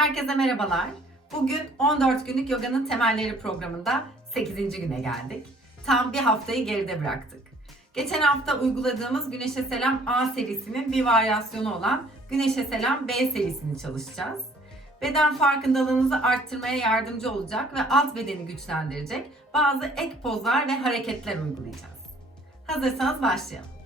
Herkese merhabalar. Bugün 14 günlük yoganın temelleri programında 8. güne geldik. Tam bir haftayı geride bıraktık. Geçen hafta uyguladığımız Güneşe Selam A serisinin bir varyasyonu olan Güneşe Selam B serisini çalışacağız. Beden farkındalığınızı arttırmaya yardımcı olacak ve alt bedeni güçlendirecek bazı ek pozlar ve hareketler uygulayacağız. Hazırsanız başlayalım.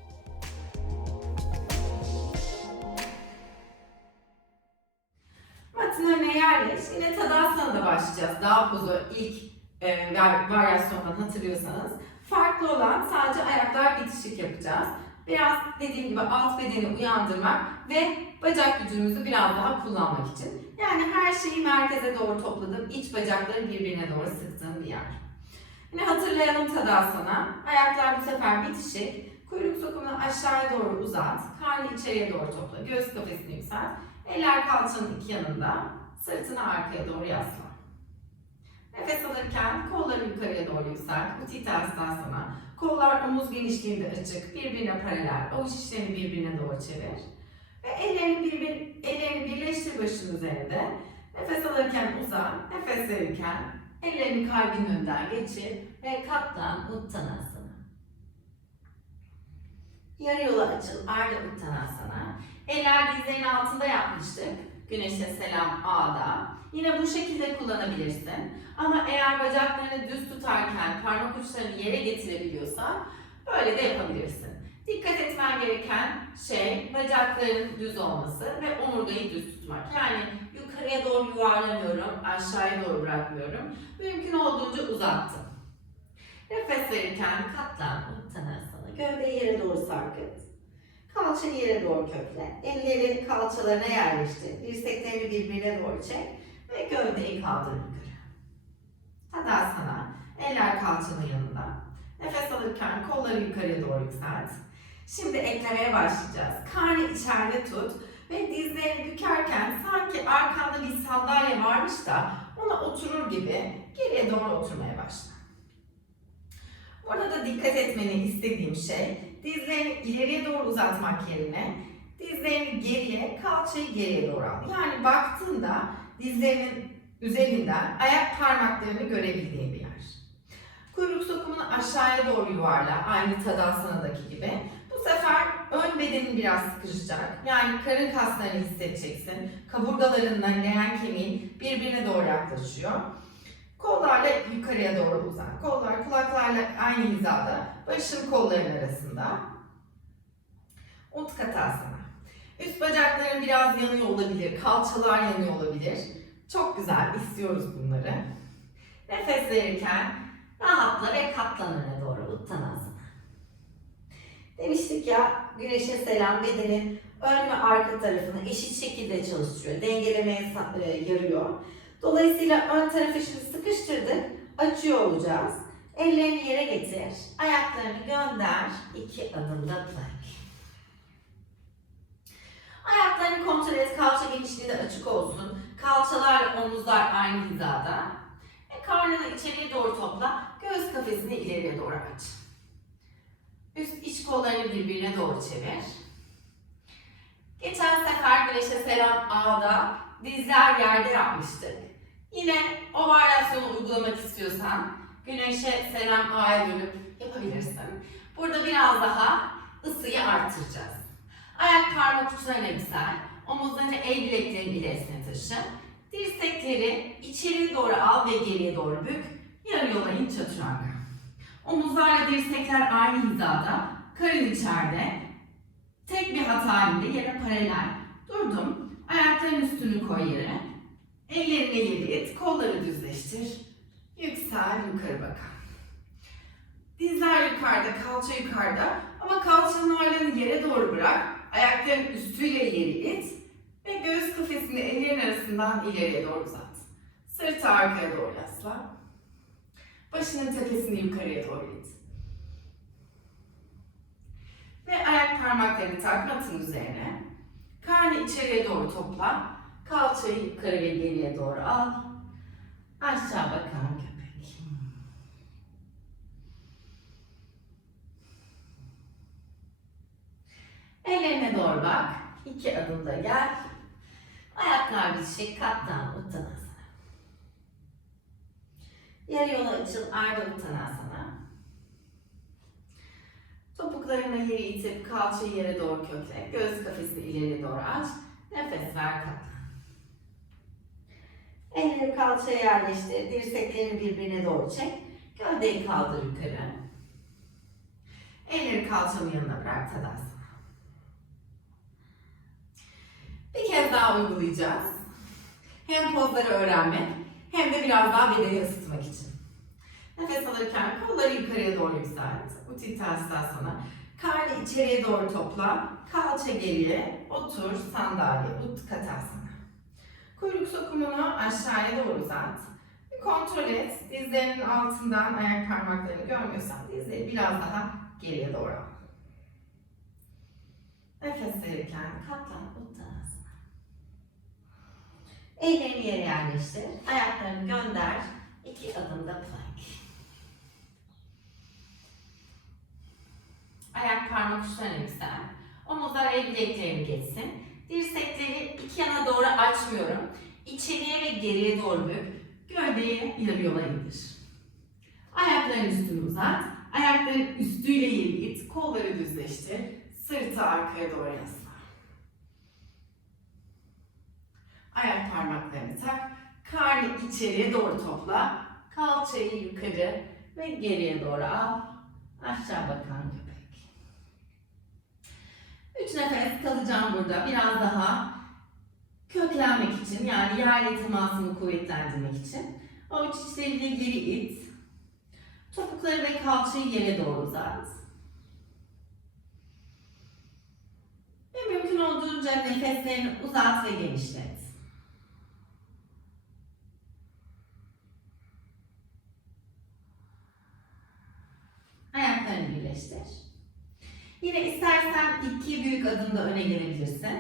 Yerleş. Yine Tadasana'da başlayacağız. Daha pozu ilk e, var- varyasyondan hatırlıyorsanız. Farklı olan sadece ayaklar bitişik yapacağız. Biraz dediğim gibi alt bedeni uyandırmak ve bacak gücümüzü biraz daha kullanmak için. Yani her şeyi merkeze doğru topladım. İç bacakları birbirine doğru sıktığım bir yer. Yine hatırlayalım Tadasana. Ayaklar bu sefer bitişik. Kuyruk sokumunu aşağıya doğru uzat. Karnı içeriye doğru topla. Göğüs kafesini yükselt. Eller kalçanın iki yanında. Sırtını arkaya doğru yasla. Nefes alırken kolları yukarıya doğru yükselt. Uttanasana. Kollar omuz genişliğinde açık. Birbirine paralel. Avuç içlerini birbirine doğru çevir. Ve ellerini, birbir, ellerini birleştir başın üzerinde. Nefes alırken uzat. Nefes verirken ellerini kalbin önünden geçir. Ve katlan Uttanasana. Yarı yola açıl. Ardha Uttanasana. Eller dizlerin altında yapmıştık. Güneşe selam A'da. Yine bu şekilde kullanabilirsin. Ama eğer bacaklarını düz tutarken parmak uçlarını yere getirebiliyorsan böyle de yapabilirsin. Dikkat etmen gereken şey bacakların düz olması ve omurgayı düz tutmak. Yani yukarıya doğru yuvarlamıyorum, aşağıya doğru bırakmıyorum. Mümkün olduğunca uzattım. Nefes verirken katlan, uttanasana. Gövdeyi yere doğru sarkıt. Kalçayı yere doğru kökle. Elleri kalçalarına yerleştir. Dirseklerini birbirine doğru çek ve gövdeyi kaldır yukarı. Tadasana. Eller kalçanın yanında. Nefes alırken kolları yukarıya doğru yükselt. Şimdi eklemeye başlayacağız. Karnı içeride tut ve dizlerini bükerken sanki arkanda bir sandalye varmış da ona oturur gibi geriye doğru oturmaya başla. Burada da dikkat etmeni istediğim şey dizlerini ileriye doğru uzatmak yerine dizlerini geriye, kalçayı geriye doğru al. Yani baktığında dizlerinin üzerinden ayak parmaklarını görebildiğin bir yer. Kuyruk sokumunu aşağıya doğru yuvarla, aynı Tadasana'daki gibi. Bu sefer ön bedenin biraz sıkışacak. Yani karın kaslarını hissedeceksin. Kaburgalarınla leğen kemiğin birbirine doğru yaklaşıyor. Kollarla yukarıya doğru uzan. Kollar kulaklarla aynı hizada. Başın kolların arasında. Utkatasana. Üst bacakların biraz yanıyor olabilir. Kalçalar yanıyor olabilir. Çok güzel. istiyoruz bunları. Nefes verirken rahatla ve katlan öne doğru Uttanasana. Demiştik ya güneşe selam bedenin ön ve arka tarafını eşit şekilde çalıştırıyor. Dengelemeye e, yarıyor. Dolayısıyla ön tarafı şimdi sıkıştırdık. Açıyor olacağız. Ellerini yere getir. Ayaklarını gönder. İki adımda plank. Ayaklarını kontrol et. Kalça genişliği de açık olsun. Kalçalarla omuzlar aynı hizada. Ve karnını içeriye doğru topla. Göğüs kafesini ileriye doğru aç. Üst iç kollarını birbirine doğru çevir. Geçen sefer Güneşe Selam A'da dizler yerde yapmıştık. Yine o varyasyonu uygulamak istiyorsan Güneşe Selam A'ya dönüp yapabilirsin. Burada biraz daha ısıyı artıracağız. Ayak parmak uçlarına yüksel. Omuzlarını el bileklerin ilerisine taşı. Dirsekleri içeri doğru al ve geriye doğru bük. Yarı yola in. Omuzlarla dirsekler aynı hizada. Karın içeride. Tek bir hat halinde yere paralel. Durdum. Ayakların üstünü koy yere. Ellerini ileri it. Kolları düzleştir. Yüksel yukarı bakalım. Dizler yukarıda, kalça yukarıda. Ama kalçanın ağırlığını yere doğru bırak. Ayakların üstüyle ileri it. Ve göğüs kafesini ellerin arasından ileriye doğru uzat. Sırtı arkaya doğru yasla. Başının tepesini yukarıya doğru it. Ve ayak parmaklarını tak matın üzerine. Karnı içeriye doğru topla. Kalçayı yukarıya geriye doğru al. Aşağı bakan köpek. Ellerine doğru bak. İki adımda gel. Ayaklar bitişik kattan uttanasana. Yarı yola açıl Ardha Uttanasana. Topuklarını yere itip kalçayı yere doğru kökle. Göğüs kafesini ileriye doğru aç. Nefes ver katlan. Elleri kalçaya yerleştir. Dirseklerini birbirine doğru çek. Gövdeyi kaldır yukarı. Elleri kalçanın yanına bırak Tadasana. Bir kez daha uygulayacağız. Hem pozları öğrenmek hem de biraz daha bedeni ısıtmak için. Nefes alırken kolları yukarıya doğru yükselt. Uttanasana. Karnı içeriye doğru topla. Kalça geriye. Otur sandalye. Utkatasana. Kuyruk sokumunu aşağıya doğru uzat. Bir kontrol et. Dizlerinin altından ayak parmaklarını görmüyorsan dizleri biraz daha geriye doğru al. Nefes verirken katlan uttanasana. Ellerini yere yerleştir. Ayaklarını gönder. İki adımda plank. Ayak parmak uçlarına yüksel. Omuzlar el bileklerini geçsin. Dirsekleri iki yana doğru açmıyorum. İçeriye ve geriye doğru bük. Gövdeyi yarı yola indir. Ayakların üstünü uzat. Ayakların üstüyle yere it. Kolları düzleştir. Sırtı arkaya doğru yasla. Ayak parmaklarını tak. Karnı içeriye doğru topla. Kalçayı yukarı ve geriye doğru al. Aşağı bakan gibi. 3 nefes kalacağım burada. Biraz daha köklenmek için yani yerle temasını kuvvetlendirmek için. Avuç içleriyle geri it. Topukları ve kalçayı yere doğru uzat. Ve mümkün olduğunca nefeslerini uzat ve genişlet. Ayaklarını birleştir. Yine istersen iki büyük adımda öne gelebilirsin.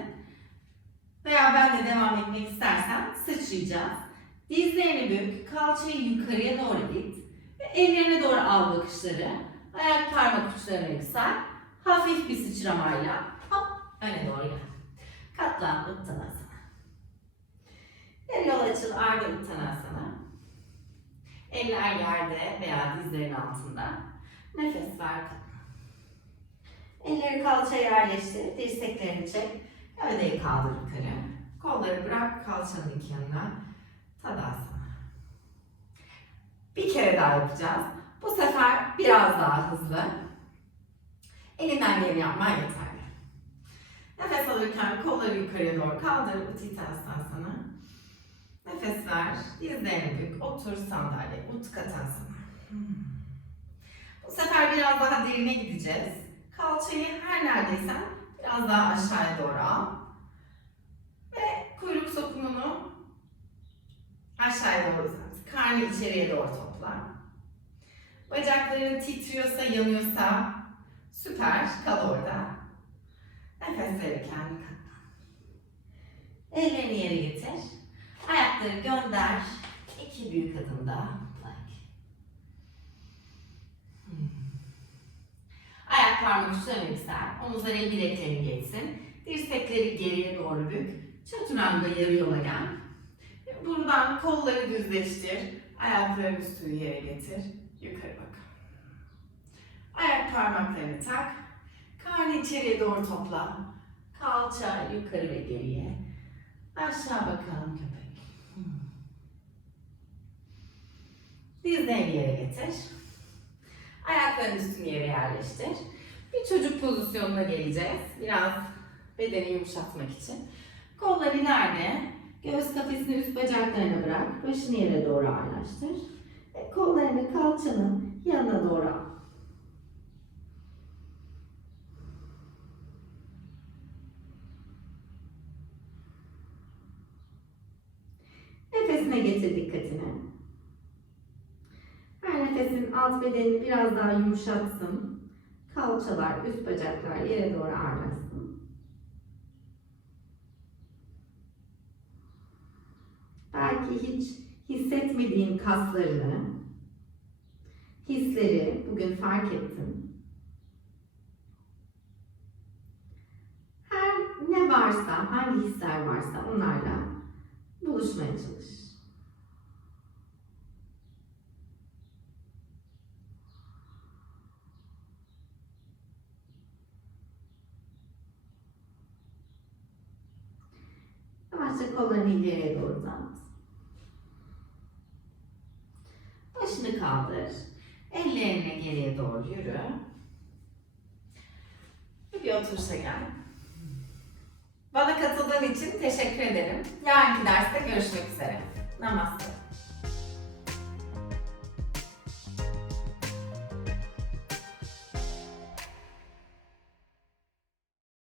Veya ben de devam etmek istersen sıçrayacağız. Dizlerini bük, kalçayı yukarıya doğru it ve ellerine doğru al bakışları. Ayak parmak uçlarına yüksel. Hafif bir sıçramayla hop öne doğru gel. Katlan Uttanasana. Yarı yol açıl Ardha Uttanasana. Eller yerde veya dizlerin altında. Nefes ver katlan. Elleri kalçaya yerleştir. Dirseklerini çek. Gövdeyi kaldır yukarı. Kolları bırak kalçanın iki yanına. Tadasana. Bir kere daha yapacağız. Bu sefer biraz daha hızlı. Elinden geleni yapman yeterli. Nefes alırken kolları yukarıya doğru kaldır. Uttanasana. Nefes ver. Dizlerini bük. Otur sandalye. Utkatasana. Hmm. Bu sefer biraz daha derine gideceğiz. Kalçayı her neredeysen biraz daha aşağıya doğru al. Ve kuyruk sokumunu aşağıya doğru uzat. Karnı içeriye doğru topla. Bacakların titriyorsa, yanıyorsa süper. Kal orada. Nefes verirken katlan. Ellerini yere getir. Ayakları gönder. İki büyük adımda plank. Hmm. Ayak parmak uçlarına yüksel. Omuzları el bileklerini geçsin. Dirsekleri geriye doğru bük. Çatüranga yarı yola gel. Buradan kolları düzleştir. Ayakların üstünü yere getir. Yukarı bak. Ayak parmaklarını tak. Karnı içeriye doğru topla. Kalça yukarı ve geriye. Aşağı bakalım köpek. Hmm. Dizlerini yere getir. Ayakların üstünü yere yerleştir. Bir çocuk pozisyonuna geleceğiz. Biraz bedeni yumuşatmak için. Kollar ileride. Göğüs kafesini üst bacaklarına bırak. Başını yere doğru ağırlaştır. Ve kollarını kalçanın yanına doğru al. Nefesine getir dikkatini. Alt bedenini biraz daha yumuşatsın. Kalçalar, üst bacaklar yere doğru ağırlasın. Belki hiç hissetmediğin kaslarını, hisleri bugün fark ettin. Her ne varsa, hangi hisler varsa onlarla buluşmaya çalış. Yavaşça kollarını ileriye doğru uzat. Başını kaldır. Ellerine geriye doğru yürü. Bir oturuşa gel. Bana katıldığın için teşekkür ederim. Yarınki derste görüşmek üzere. Namaste.